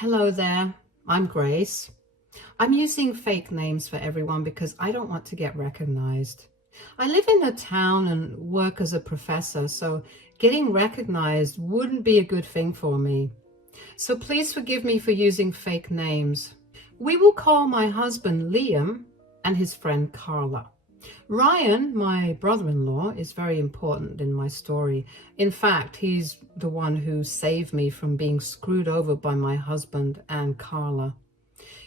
Hello there, I'm Grace. I'm using fake names for everyone because I don't want to get recognized. I live in a town and work as a professor, so getting recognized wouldn't be a good thing for me. So please forgive me for using fake names. We will call my husband Liam and his friend Carla. Ryan, my brother-in-law, is very important in my story. In fact, he's the one who saved me from being screwed over by my husband and Carla.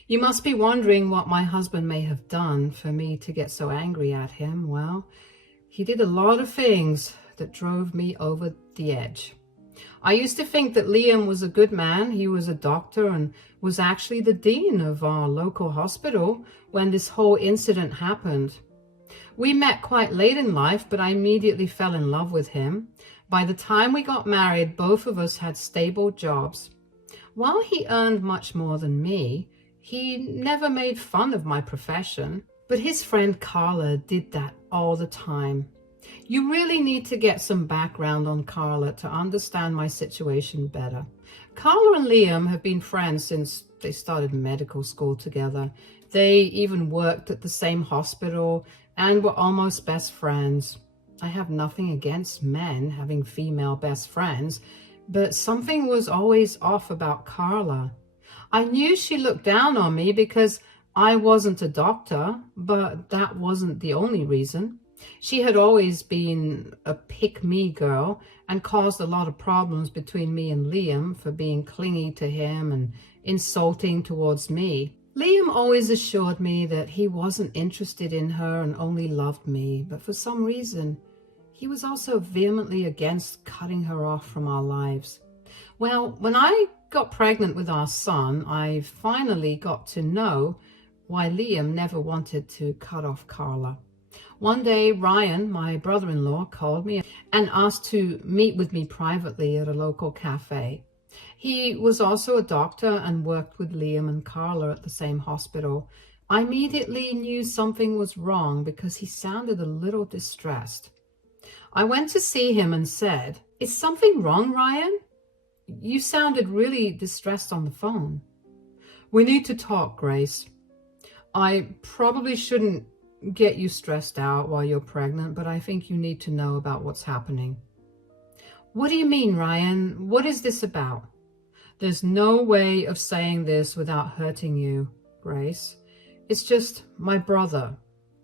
You must be wondering what my husband may have done for me to get so angry at him. Well, he did a lot of things that drove me over the edge. I used to think that Liam was a good man. He was a doctor and was actually the dean of our local hospital when this whole incident happened. We met quite late in life, but I immediately fell in love with him. By the time we got married, both of us had stable jobs. While he earned much more than me, he never made fun of my profession, but his friend Carla did that all the time. You really need to get some background on Carla to understand my situation better. Carla and Liam have been friends since they started medical school together. They even worked at the same hospital and were almost best friends. I have nothing against men having female best friends, but something was always off about Carla. I knew she looked down on me because I wasn't a doctor, but that wasn't the only reason. She had always been a pick-me girl and caused a lot of problems between me and Liam for being clingy to him and insulting towards me. Liam always assured me that he wasn't interested in her and only loved me, but for some reason, he was also vehemently against cutting her off from our lives. Well, when I got pregnant with our son, I finally got to know why Liam never wanted to cut off Carla. One day, Ryan, my brother-in-law, called me and asked to meet with me privately at a local cafe. He was also a doctor and worked with Liam and Carla at the same hospital. I immediately knew something was wrong because he sounded a little distressed. I went to see him and said, "Is something wrong, Ryan? You sounded really distressed on the phone." "We need to talk, Grace. I probably shouldn't get you stressed out while you're pregnant, but I think you need to know about what's happening." "What do you mean, Ryan? What is this about?" "There's no way of saying this without hurting you, Grace. It's just my brother.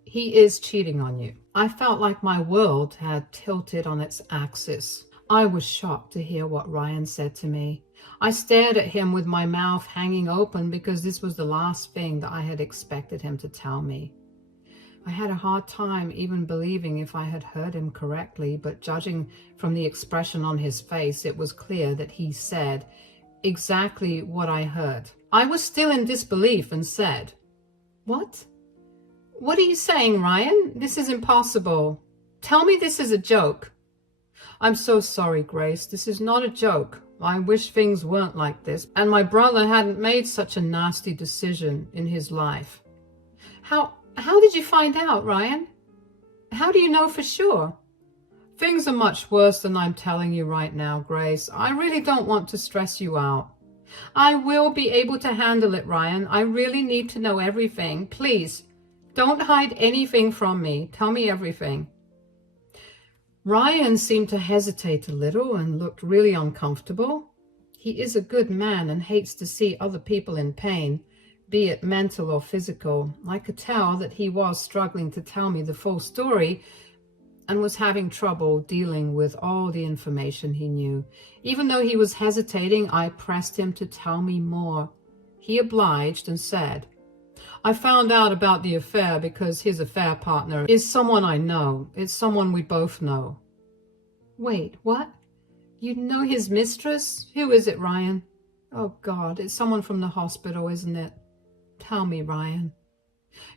He is cheating on you." I felt like my world had tilted on its axis. I was shocked to hear what Ryan said to me. I stared at him with my mouth hanging open because this was the last thing that I had expected him to tell me. I had a hard time even believing if I had heard him correctly, but judging from the expression on his face, it was clear that he said exactly what I heard. I was still in disbelief and said, "What? What are you saying, Ryan? This is impossible. Tell me this is a joke." "I'm so sorry, Grace. This is not a joke. I wish things weren't like this, and my brother hadn't made such a nasty decision in his life." How did you find out, Ryan? How do you know for sure?" "Things are much worse than I'm telling you right now, Grace. I really don't want to stress you out." "I will be able to handle it, Ryan. I really need to know everything. Please, don't hide anything from me. Tell me everything." Ryan seemed to hesitate a little and looked really uncomfortable. He is a good man and hates to see other people in pain, be it mental or physical. I could tell that he was struggling to tell me the full story and was having trouble dealing with all the information he knew. Even though he was hesitating, I pressed him to tell me more. He obliged and said, "I found out about the affair because his affair partner is someone I know. It's someone we both know." "Wait, what? You know his mistress? Who is it, Ryan?" "Oh God, it's someone from the hospital, isn't it?" "Tell me, Ryan."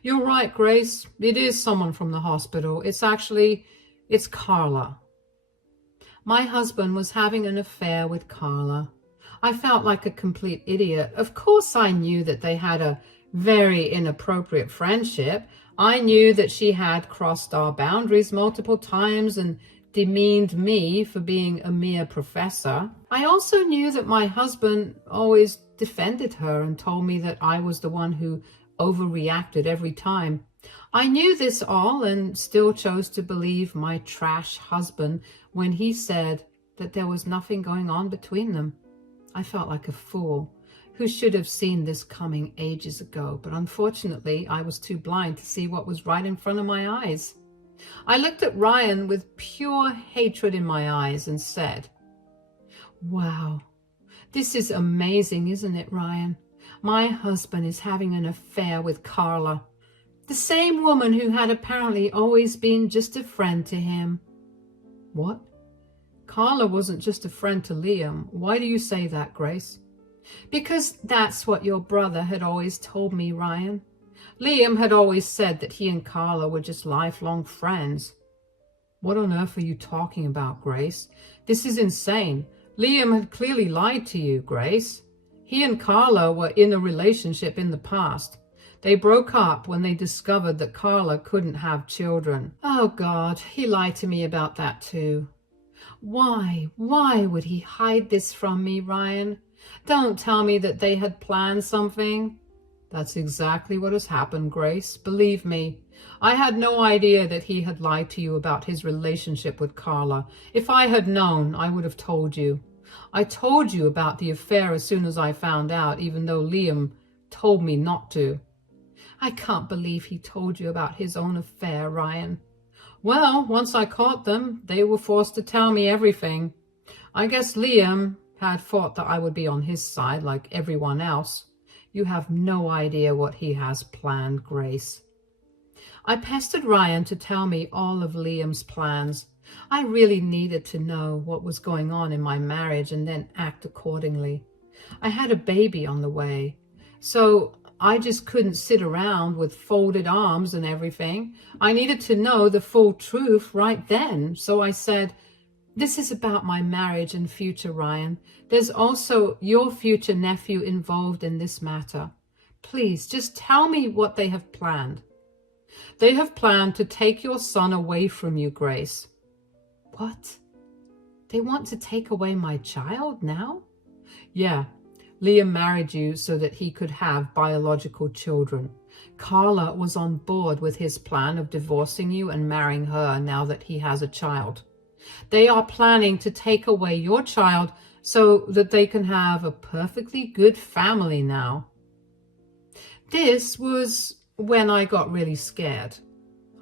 "You're right, Grace. It is someone from the hospital. It's Carla." My husband was having an affair with Carla. I felt like a complete idiot. Of course I knew that they had a very inappropriate friendship. I knew that she had crossed our boundaries multiple times and demeaned me for being a mere professor. I also knew that my husband always defended her and told me that I was the one who overreacted every time. I knew this all and still chose to believe my trash husband when he said that there was nothing going on between them. I felt like a fool who should have seen this coming ages ago, but unfortunately I was too blind to see what was right in front of my eyes. I looked at Ryan with pure hatred in my eyes and said, "Wow, this is amazing, isn't it, Ryan? My husband is having an affair with Carla, the same woman who had apparently always been just a friend to him." "What? Carla wasn't just a friend to Liam. Why do you say that, Grace?" "Because that's what your brother had always told me, Ryan. Liam had always said that he and Carla were just lifelong friends." "What on earth are you talking about, Grace? This is insane. Liam had clearly lied to you, Grace. He and Carla were in a relationship in the past. They broke up when they discovered that Carla couldn't have children." "Oh God, he lied to me about that too." Why would he hide this from me, Ryan? Don't tell me that they had planned something." "That's exactly what has happened, Grace. Believe me, I had no idea that he had lied to you about his relationship with Carla. If I had known, I would have told you. I told you about the affair as soon as I found out, even though Liam told me not to." "I can't believe he told you about his own affair, Ryan." "Well, once I caught them, they were forced to tell me everything. I guess Liam had thought that I would be on his side like everyone else. You have no idea what he has planned, Grace." I pestered Ryan to tell me all of Liam's plans. I really needed to know what was going on in my marriage and then act accordingly. I had a baby on the way, so I just couldn't sit around with folded arms and everything. I needed to know the full truth right then. So I said, "This is about my marriage and future, Ryan. There's also your future nephew involved in this matter. Please, just tell me what they have planned." "They have planned to take your son away from you, Grace." "What? They want to take away my child now?" "Yeah. Liam married you so that he could have biological children. Carla was on board with his plan of divorcing you and marrying her now that he has a child. They are planning to take away your child so that they can have a perfectly good family now." This was when I got really scared.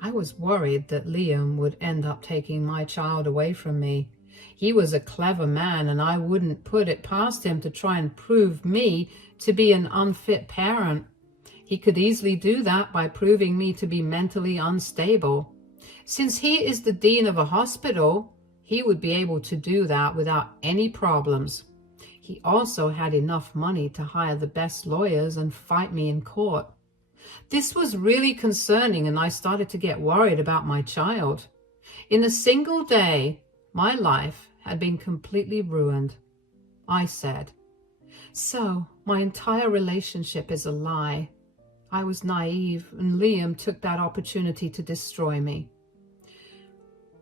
I was worried that Liam would end up taking my child away from me. He was a clever man, and I wouldn't put it past him to try and prove me to be an unfit parent. He could easily do that by proving me to be mentally unstable. Since he is the dean of a hospital, he would be able to do that without any problems. He also had enough money to hire the best lawyers and fight me in court. This was really concerning, and I started to get worried about my child. In a single day, my life had been completely ruined. I said, "So my entire relationship is a lie. I was naive, and Liam took that opportunity to destroy me."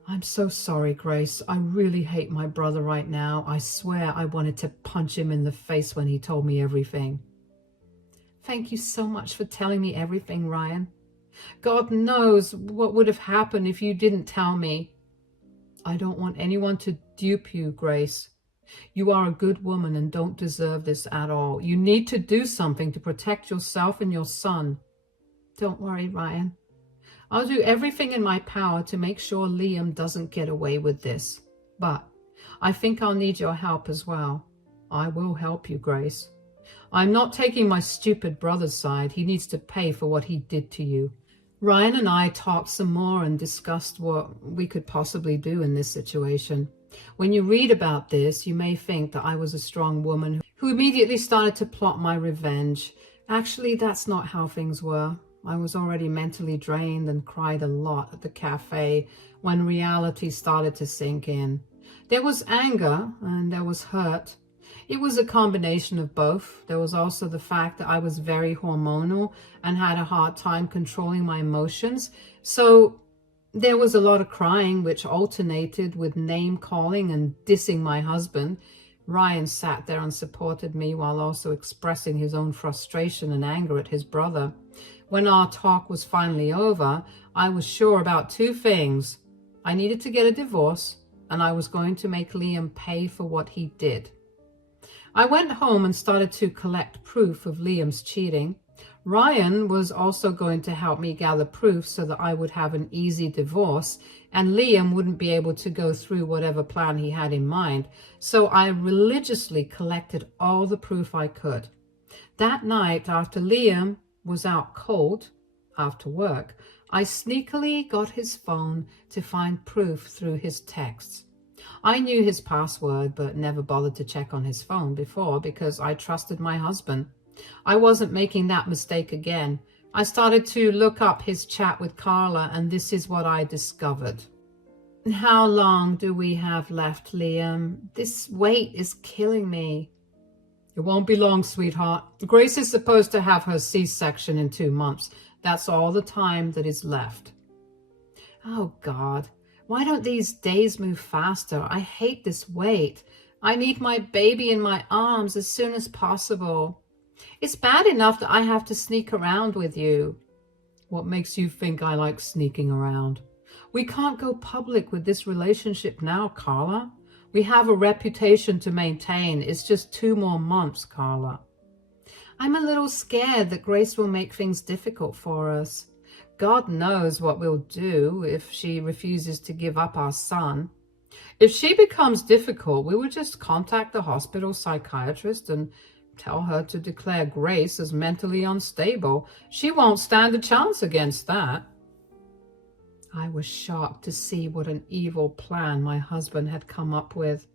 "I'm so sorry, Grace. I really hate my brother right now. I swear I wanted to punch him in the face when he told me everything." "Thank you so much for telling me everything, Ryan. God knows what would have happened if you didn't tell me." "I don't want anyone to dupe you, Grace. You are a good woman and don't deserve this at all. You need to do something to protect yourself and your son." "Don't worry, Ryan. I'll do everything in my power to make sure Liam doesn't get away with this. But I think I'll need your help as well." "I will help you, Grace. I'm not taking my stupid brother's side. He needs to pay for what he did to you." Ryan and I talked some more and discussed what we could possibly do in this situation. When you read about this, you may think that I was a strong woman who immediately started to plot my revenge. Actually, that's not how things were. I was already mentally drained and cried a lot at the cafe when reality started to sink in. There was anger and there was hurt. It was a combination of both. There was also the fact that I was very hormonal and had a hard time controlling my emotions. So there was a lot of crying, which alternated with name calling and dissing my husband, Ryan sat there and supported me while also expressing his own frustration and anger at his brother. When our talk was finally over, I was sure about two things. I needed to get a divorce, and I was going to make Liam pay for what he did. I went home and started to collect proof of Liam's cheating. Ryan was also going to help me gather proof so that I would have an easy divorce and Liam wouldn't be able to go through whatever plan he had in mind. So I religiously collected all the proof I could. That night, after Liam was out cold after work, I sneakily got his phone to find proof through his texts. I knew his password but never bothered to check on his phone before because I trusted my husband. I wasn't making that mistake again. I started to look up his chat with Carla, and this is what I discovered. How long do we have left, Liam? This wait is killing me. It won't be long, sweetheart. Grace is supposed to have her C-section in 2 months. That's all the time that is left. Oh, God. Why don't these days move faster? I hate this wait. I need my baby in my arms as soon as possible. It's bad enough that I have to sneak around with you. What makes you think I like sneaking around? We can't go public with this relationship now, Carla. We have a reputation to maintain. It's just 2 more months, Carla. I'm a little scared that Grace will make things difficult for us. God knows what we'll do if she refuses to give up our son. If she becomes difficult, we will just contact the hospital psychiatrist and tell her to declare Grace as mentally unstable. She won't stand a chance against that. I was shocked to see what an evil plan my husband had come up with.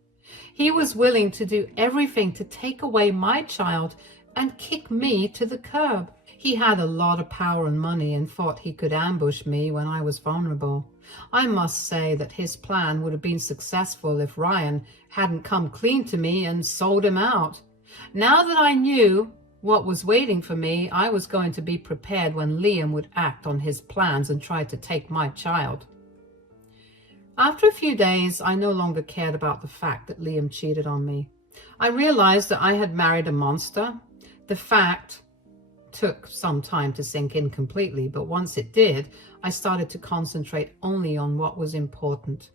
He was willing to do everything to take away my child and kick me to the curb. He had a lot of power and money and thought he could ambush me when I was vulnerable. I must say that his plan would have been successful if Ryan hadn't come clean to me and sold him out. Now that I knew what was waiting for me, I was going to be prepared when Liam would act on his plans and try to take my child. After a few days, I no longer cared about the fact that Liam cheated on me. I realized that I had married a monster. The fact took some time to sink in completely, but once it did, I started to concentrate only on what was important.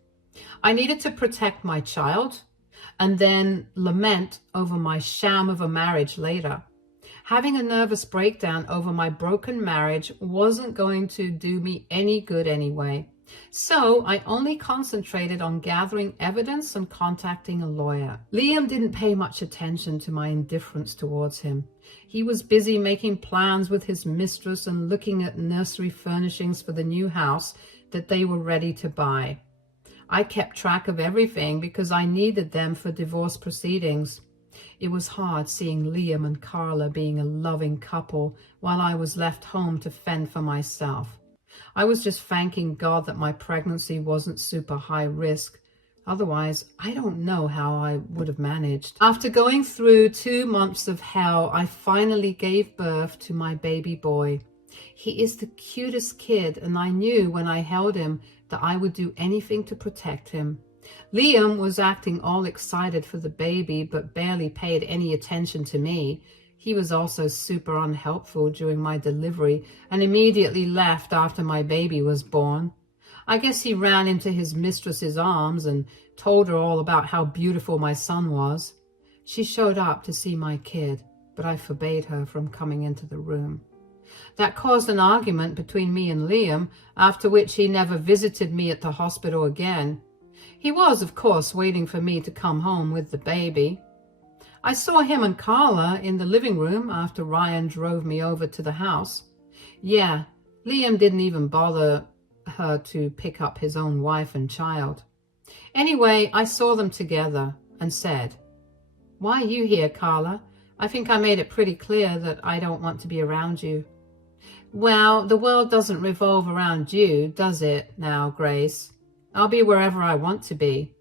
I needed to protect my child and then lament over my sham of a marriage later. Having a nervous breakdown over my broken marriage wasn't going to do me any good anyway. So I only concentrated on gathering evidence and contacting a lawyer. Liam didn't pay much attention to my indifference towards him. He was busy making plans with his mistress and looking at nursery furnishings for the new house that they were ready to buy. I kept track of everything because I needed them for divorce proceedings. It was hard seeing Liam and Carla being a loving couple while I was left home to fend for myself. I was just thanking God that my pregnancy wasn't super high risk. Otherwise, I don't know how I would have managed. After going through 2 months of hell, I finally gave birth to my baby boy. He is the cutest kid, and I knew when I held him that I would do anything to protect him. Liam was acting all excited for the baby, but barely paid any attention to me. He was also super unhelpful during my delivery and immediately left after my baby was born. I guess he ran into his mistress's arms and told her all about how beautiful my son was. She showed up to see my kid, but I forbade her from coming into the room. That caused an argument between me and Liam, after which he never visited me at the hospital again. He was, of course, waiting for me to come home with the baby. I saw him and Carla in the living room after Ryan drove me over to the house. Yeah, Liam didn't even bother her to pick up his own wife and child. Anyway, I saw them together and said, "Why are you here, Carla? I think I made it pretty clear that I don't want to be around you." "Well, the world doesn't revolve around you, does it now, Grace? I'll be wherever I want to be."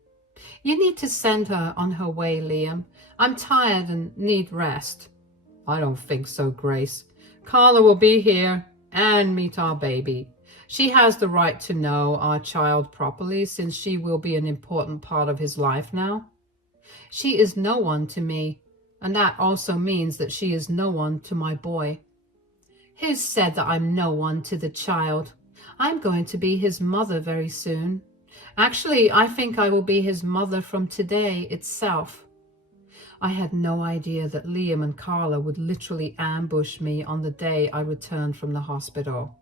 "You need to send her on her way, Liam. I'm tired and need rest." "I don't think so, Grace. Carla will be here and meet our baby. She has the right to know our child properly since she will be an important part of his life now." She is no one to me, and that also means that she is no one to my boy. Who said that I'm no one to the child? I'm going to be his mother very soon. Actually, I think I will be his mother from today itself. I had no idea that Liam and Carla would literally ambush me on the day I returned from the hospital.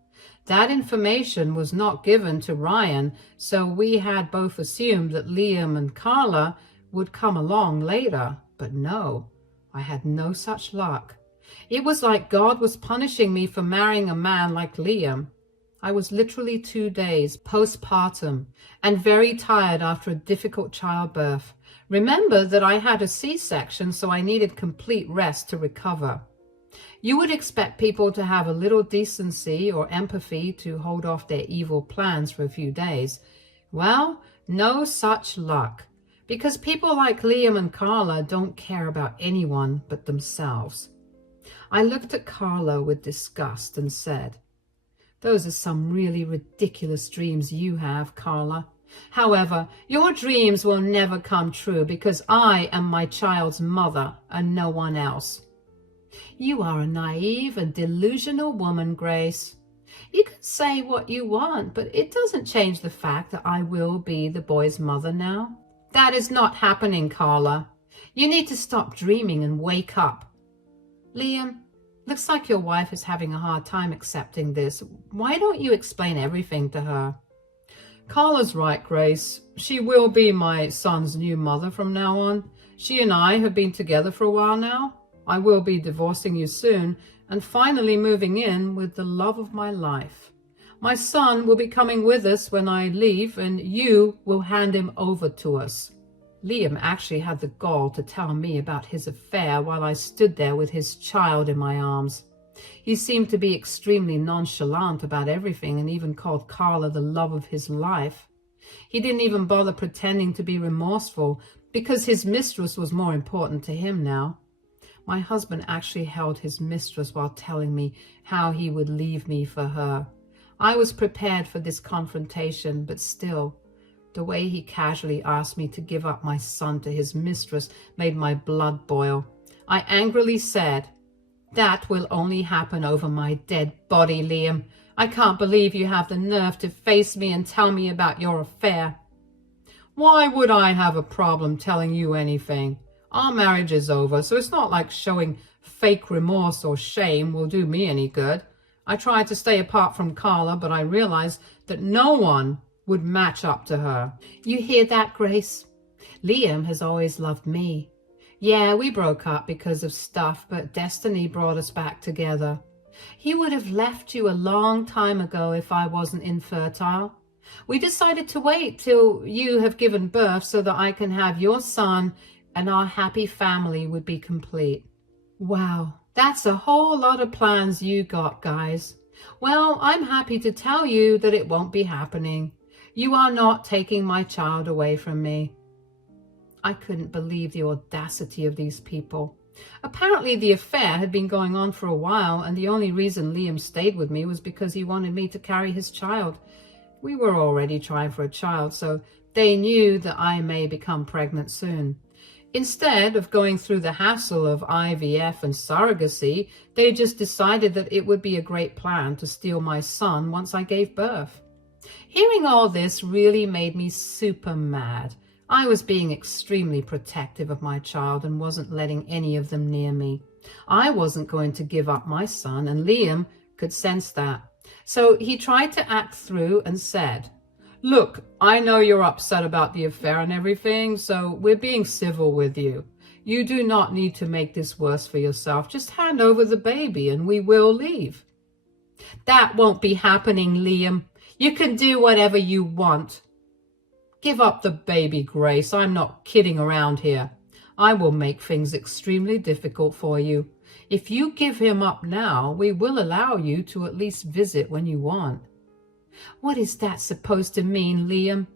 That information was not given to Ryan, so we had both assumed that Liam and Carla would come along later. But no, I had no such luck. It was like God was punishing me for marrying a man like Liam. I was literally 2 days postpartum and very tired after a difficult childbirth. Remember that I had a C-section, so I needed complete rest to recover. You would expect people to have a little decency or empathy to hold off their evil plans for a few days. Well, no such luck, because people like Liam and Carla don't care about anyone but themselves. I looked at Carla with disgust and said, "Those are some really ridiculous dreams you have, Carla. However, your dreams will never come true because I am my child's mother and no one else." You are a naive and delusional woman, Grace. You can say what you want, but it doesn't change the fact that I will be the boy's mother now. That is not happening, Carla. You need to stop dreaming and wake up. Liam, looks like your wife is having a hard time accepting this. Why don't you explain everything to her? Carla's right, Grace. She will be my son's new mother from now on. She and I have been together for a while now. I will be divorcing you soon and finally moving in with the love of my life. My son will be coming with us when I leave, and you will hand him over to us. Liam actually had the gall to tell me about his affair while I stood there with his child in my arms. He seemed to be extremely nonchalant about everything and even called Carla the love of his life. He didn't even bother pretending to be remorseful because his mistress was more important to him now. My husband actually held his mistress while telling me how he would leave me for her. I was prepared for this confrontation, but still, the way he casually asked me to give up my son to his mistress made my blood boil. I angrily said, "That will only happen over my dead body, Liam. I can't believe you have the nerve to face me and tell me about your affair." Why would I have a problem telling you anything? Our marriage is over, so it's not like showing fake remorse or shame will do me any good. I tried to stay apart from Carla, but I realized that no one would match up to her. You hear that, Grace? Liam has always loved me. Yeah, we broke up because of stuff, but destiny brought us back together. He would have left you a long time ago if I wasn't infertile. We decided to wait till you have given birth so that I can have your son and our happy family would be complete. Wow, that's a whole lot of plans you got, guys. Well, I'm happy to tell you that it won't be happening. You are not taking my child away from me. I couldn't believe the audacity of these people. Apparently the affair had been going on for a while, and the only reason Liam stayed with me was because he wanted me to carry his child. We were already trying for a child, so they knew that I may become pregnant soon. Instead of going through the hassle of IVF and surrogacy, they just decided that it would be a great plan to steal my son once I gave birth. Hearing all this really made me super mad. I was being extremely protective of my child and wasn't letting any of them near me. I wasn't going to give up my son, and Liam could sense that. So he tried to act through and said, "Look, I know you're upset about the affair and everything, so we're being civil with you. You do not need to make this worse for yourself. Just hand over the baby and we will leave." That won't be happening, Liam. You can do whatever you want. Give up the baby, Grace. I'm not kidding around here. I will make things extremely difficult for you. If you give him up now, we will allow you to at least visit when you want. What is that supposed to mean, Liam?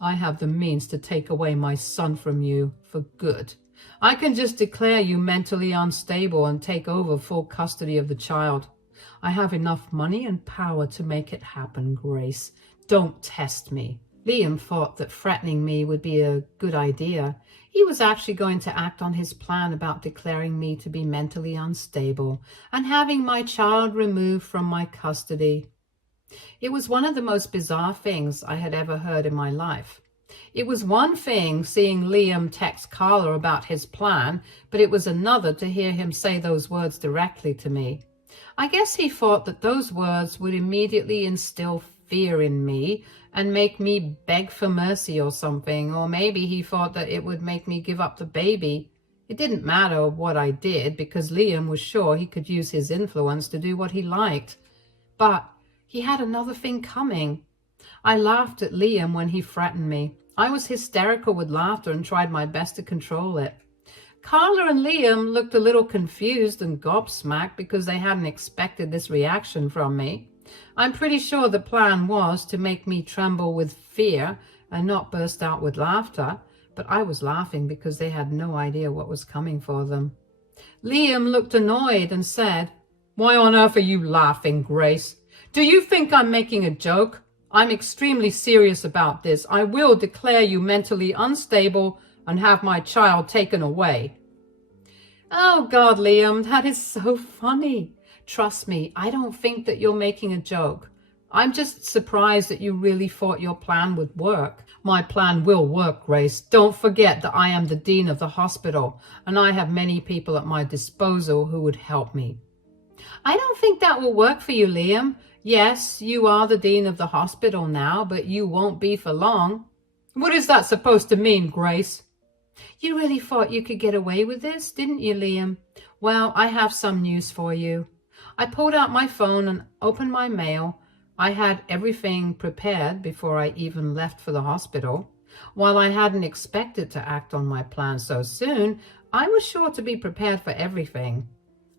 I have the means to take away my son from you for good. I can just declare you mentally unstable and take over full custody of the child. I have enough money and power to make it happen, Grace. Don't test me. Liam thought that threatening me would be a good idea. He was actually going to act on his plan about declaring me to be mentally unstable and having my child removed from my custody. It was one of the most bizarre things I had ever heard in my life. It was one thing seeing Liam text Carla about his plan, but it was another to hear him say those words directly to me. I guess he thought that those words would immediately instill fear in me and make me beg for mercy or something, or maybe he thought that it would make me give up the baby. It didn't matter what I did because Liam was sure he could use his influence to do what he liked. But he had another thing coming. I laughed at Liam when he threatened me. I was hysterical with laughter and tried my best to control it. Carla and Liam looked a little confused and gobsmacked because they hadn't expected this reaction from me. I'm pretty sure the plan was to make me tremble with fear and not burst out with laughter, but I was laughing because they had no idea what was coming for them. Liam looked annoyed and said, "Why on earth are you laughing, Grace? Do you think I'm making a joke? I'm extremely serious about this. I will declare you mentally unstable and have my child taken away." Oh God, Liam, that is so funny. Trust me, I don't think that you're making a joke. I'm just surprised that you really thought your plan would work. My plan will work, Grace. Don't forget that I am the dean of the hospital, and I have many people at my disposal who would help me. I don't think that will work for you, Liam. Yes, you are the dean of the hospital now, but you won't be for long. What is that supposed to mean, Grace? You really thought you could get away with this, didn't you, Liam? Well, I have some news for you. I pulled out my phone and opened my mail. I had everything prepared before I even left for the hospital. While I hadn't expected to act on my plan so soon, I was sure to be prepared for everything.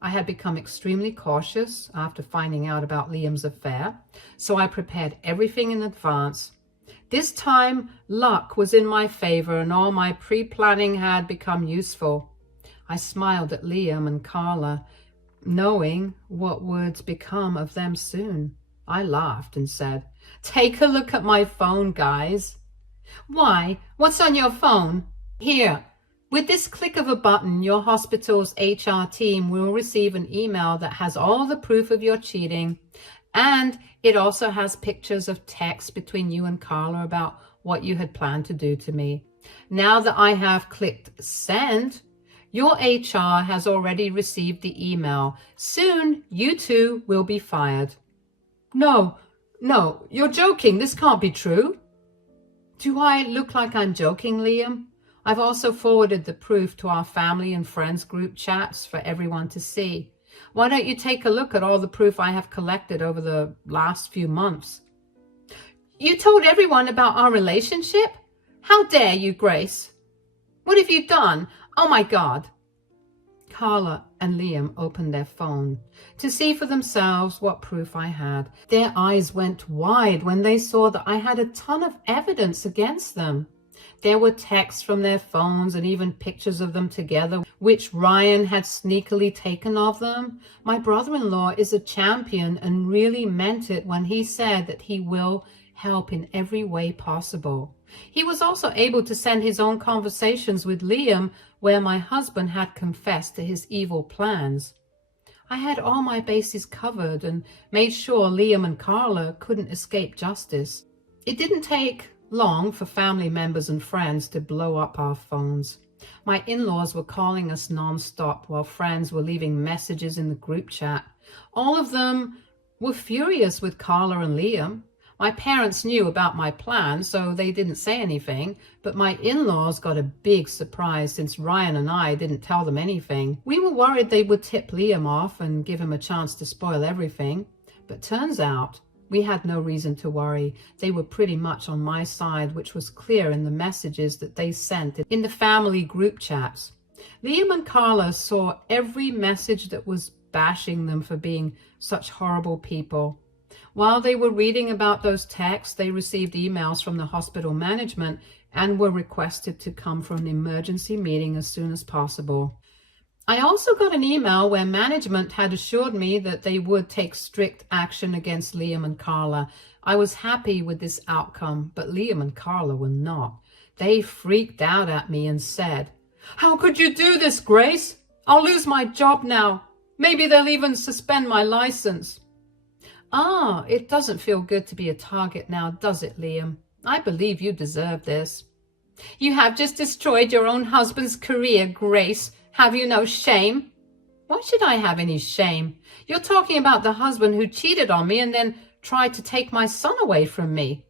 I had become extremely cautious after finding out about Liam's affair, so I prepared everything in advance. This time, luck was in my favor and all my pre-planning had become useful. I smiled at Liam and Carla, knowing what would become of them soon. I laughed and said, "Take a look at my phone, guys." "Why? What's on your phone?" "Here. With this click of a button, your hospital's HR team will receive an email that has all the proof of your cheating, and it also has pictures of text between you and Carla about what you had planned to do to me. Now that I have clicked send, your HR has already received the email. Soon, you two will be fired." No, you're joking. This can't be true." Do I look like I'm joking, Liam? I've also forwarded the proof to our family and friends group chats for everyone to see. Why don't you take a look at all the proof I have collected over the last few months? You told everyone about our relationship? How dare you, Grace? What have you done? Oh my God. Carla and Liam opened their phone to see for themselves what proof I had. Their eyes went wide when they saw that I had a ton of evidence against them. There were texts from their phones and even pictures of them together, which Ryan had sneakily taken of them. My brother-in-law is a champion and really meant it when he said that he will help in every way possible. He was also able to send his own conversations with Liam where my husband had confessed to his evil plans. I had all my bases covered and made sure Liam and Carla couldn't escape justice. It didn't take long for family members and friends to blow up our phones. My in-laws were calling us non-stop while friends were leaving messages in the group chat. All of them were furious with Carla and Liam. My parents knew about my plan, so they didn't say anything, but my in-laws got a big surprise since Ryan and I didn't tell them anything. We were worried they would tip Liam off and give him a chance to spoil everything, but turns out we had no reason to worry. They were pretty much on my side, which was clear in the messages that they sent in the family group chats. Liam and Carla saw every message that was bashing them for being such horrible people. While they were reading about those texts, they received emails from the hospital management and were requested to come for an emergency meeting as soon as possible. I also got an email where management had assured me that they would take strict action against Liam and Carla, I was happy with this outcome, but Liam and Carla were not. They freaked out at me and said, "How could you do this, Grace? I'll lose my job now. Maybe they'll even suspend my license." "Ah, it doesn't feel good to be a target now, does it, Liam? I believe you deserve this." "You have just destroyed your own husband's career, Grace. Have you no shame?" "Why should I have any shame? You're talking about the husband who cheated on me and then tried to take my son away from me."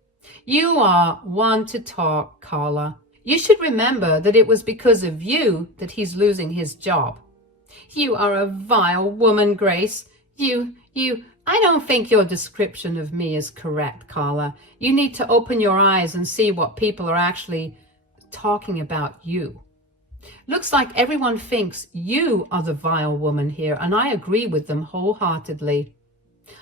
"You are one to talk, Carla. You should remember that it was because of you that he's losing his job." "You are a vile woman, Grace. I don't think your description of me is correct, Carla. You need to open your eyes and see what people are actually talking about you. Looks like everyone thinks you are the vile woman here, and I agree with them wholeheartedly."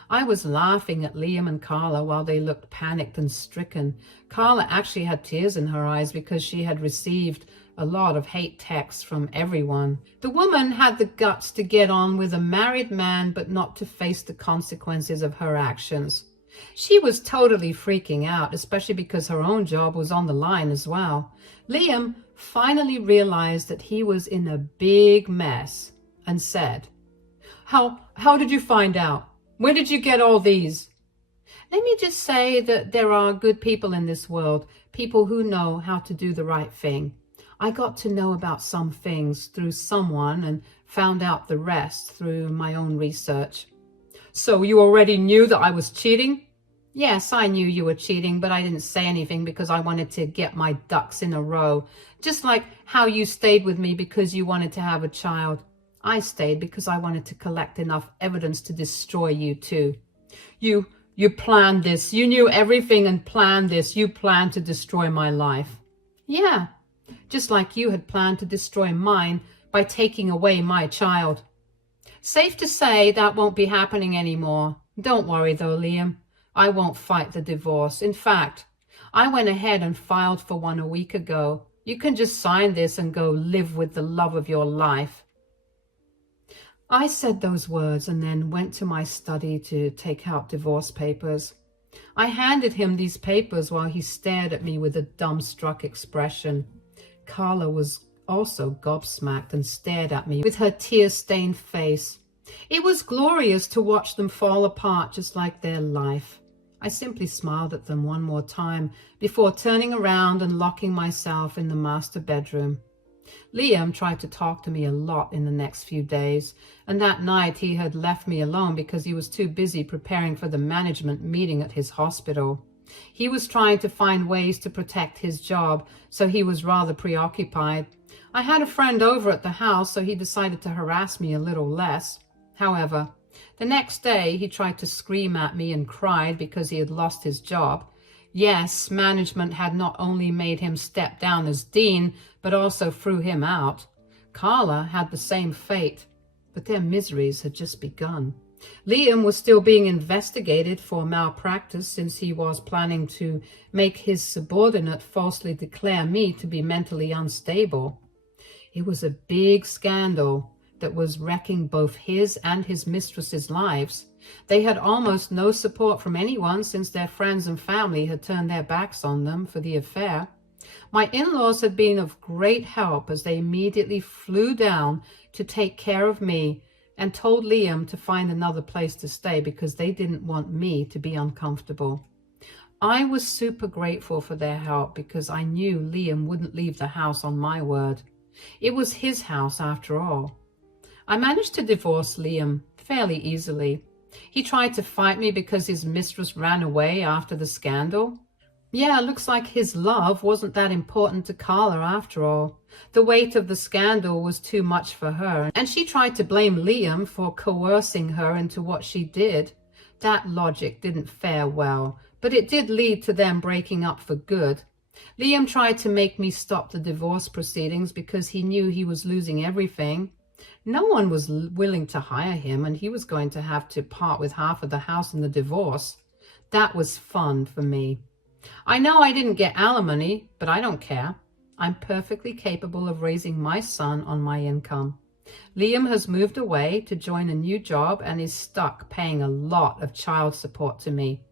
I was laughing at Liam and Carla while they looked panicked and stricken. Carla actually had tears in her eyes because she had received a lot of hate texts from everyone. The woman had the guts to get on with a married man, but not to face the consequences of her actions. She was totally freaking out, especially because her own job was on the line as well. Liam finally realized that he was in a big mess and said, How did you find out? Where did you get all these?" "Let me just say that there are good people in this world, people who know how to do the right thing. I got to know about some things through someone and found out the rest through my own research." "So you already knew that I was cheating?" "Yes, I knew you were cheating, but I didn't say anything because I wanted to get my ducks in a row. Just like how you stayed with me because you wanted to have a child. I stayed because I wanted to collect enough evidence to destroy you too." You planned this. You knew everything and planned this. You planned to destroy my life." "Yeah, just like you had planned to destroy mine by taking away my child." "Safe to say that won't be happening anymore. Don't worry though, Liam. I won't fight the divorce. In fact, I went ahead and filed for one a week ago. You can just sign this and go live with the love of your life." I said those words and then went to my study to take out divorce papers. I handed him these papers while he stared at me with a dumbstruck expression. Carla was also gobsmacked and stared at me with her tear-stained face. It was glorious to watch them fall apart just like their life. I simply smiled at them one more time before turning around and locking myself in the master bedroom. Liam tried to talk to me a lot in the next few days, and that night he had left me alone because he was too busy preparing for the management meeting at his hospital. He was trying to find ways to protect his job, so he was rather preoccupied. I had a friend over at the house, so he decided to harass me a little less. However, the next day he tried to scream at me and cried because he had lost his job. Yes, management had not only made him step down as dean, but also threw him out. Carla had the same fate, but their miseries had just begun. Liam was still being investigated for malpractice since he was planning to make his subordinate falsely declare me to be mentally unstable. It was a big scandal that was wrecking both his and his mistress's lives. They had almost no support from anyone since their friends and family had turned their backs on them for the affair. My in-laws had been of great help as they immediately flew down to take care of me and told Liam to find another place to stay because they didn't want me to be uncomfortable. I was super grateful for their help because I knew Liam wouldn't leave the house on my word. It was his house after all. I managed to divorce Liam fairly easily. He tried to fight me because his mistress ran away after the scandal. Yeah, looks like his love wasn't that important to Carla after all. The weight of the scandal was too much for her, and she tried to blame Liam for coercing her into what she did. That logic didn't fare well, but it did lead to them breaking up for good. Liam tried to make me stop the divorce proceedings because he knew he was losing everything. No one was willing to hire him, and he was going to have to part with half of the house in the divorce. That was fun for me. I know I didn't get alimony, but I don't care. I'm perfectly capable of raising my son on my income. Liam has moved away to join a new job and is stuck paying a lot of child support to me.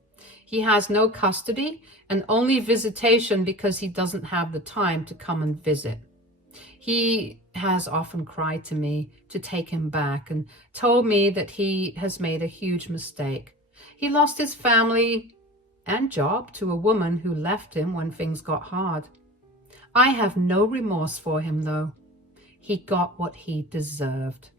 He has no custody and only visitation because he doesn't have the time to come and visit. He has often cried to me to take him back and told me that he has made a huge mistake. He lost his family and job to a woman who left him when things got hard. I have no remorse for him, though. He got what he deserved.